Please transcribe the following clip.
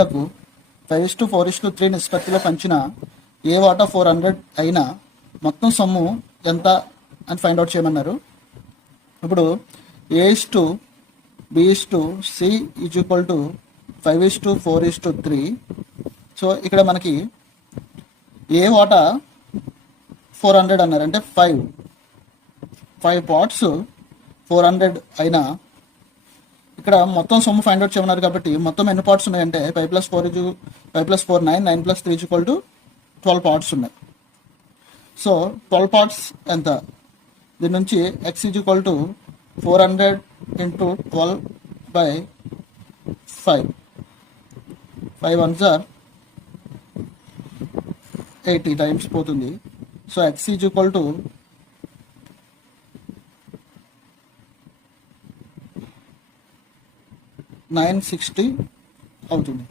లకు 5:4:3 నిష్పత్తిలో పంచిన ఏ వాటా 400 అయినా మొత్తం సొమ్ము ఎంత అని ఫైండ్ అవుట్ చేయమన్నారు. ఇప్పుడు A:B:C is equal to 5:4:3. So ఇక్కడ మనకి ఏ వాటా 400 అన్నారు, అంటే 5 పార్ట్స్ 400 అయినా ఇక్కడ మొత్తం సొమ్ము ఫైండ్ అవుట్ చేయమన్నారు కాబట్టి మొత్తం ఎన్ని పార్ట్స్ ఉన్నాయంటే 5+4 9, 9+3 ఈక్వల్ టు 12 పార్ట్స్ ఉన్నాయి. సో 12 పార్ట్స్ ఎంత? దీని నుంచి x is equal to 400 into 12/5. 5 1s are 80 times పోతుంది. So x is equal to 960 అవుతుంది.